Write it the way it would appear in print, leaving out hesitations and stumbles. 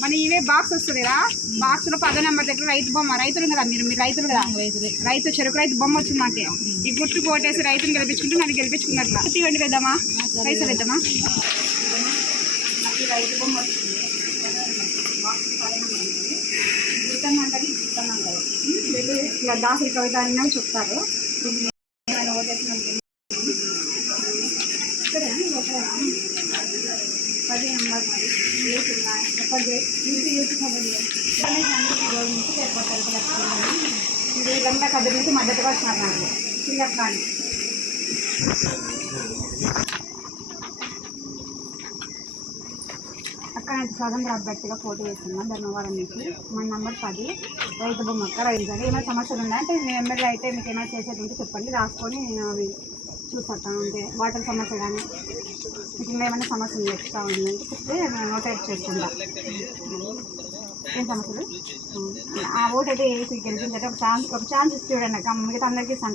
మన ఇవే బాక్స్ వస్తుందిరా, బాక్స్ లో 10 నెంబర్ దగ్గర రైతు బొమ్మ. రైతులు కదా మీరు రైతులు కదా, రైతు చెరుకు రైతు బొమ్మ వచ్చింది నాకే. ఈ గుట్టు కోటేసి రైతుని గెలిపించుకుంటూ నన్ను గెలిపించుకున్నట్లా. ఇవ్వండి వేద్దామా, పైసలు వేద్దామా. నాకు రైతు బొమ్మ వచ్చింది, ఇలా దాసరి కవిత అని చెప్తారు. पद नंबर इधर कद నుంచి మద్దతుగా వచ్చినారు నాకు చిన్నప్పటి అక్కడ స్వతంత్ర అభ్యర్థిగా పోటీ చేస్తున్నాను ధర్మవరం నుంచి. మన నంబర్ 10 రైతు బొమ్మ అక్క. రైతు ఏమైనా సమస్యలు ఉన్నాయంటే మీ ఎమ్మెల్యే అయితే మీకు ఏమైనా చేసేది ఉంటే చెప్పండి, రాసుకొని నేను అవి చూస్తాను. అంటే వాటర్ సమస్య కానీ మీకు ఇంకా ఏమైనా సమస్యలు చెప్తా ఉందంటే చెప్తే నేను నోటైట్ చేసుకుంటా. ఏం సమస్యలు ఆ ఓటు అయితే వేసి గెలిపించంటే ఒక ఛాన్స్ ఇచ్చి చూడండి అక్క. మిగతా అందరికీ ఇస్తాను.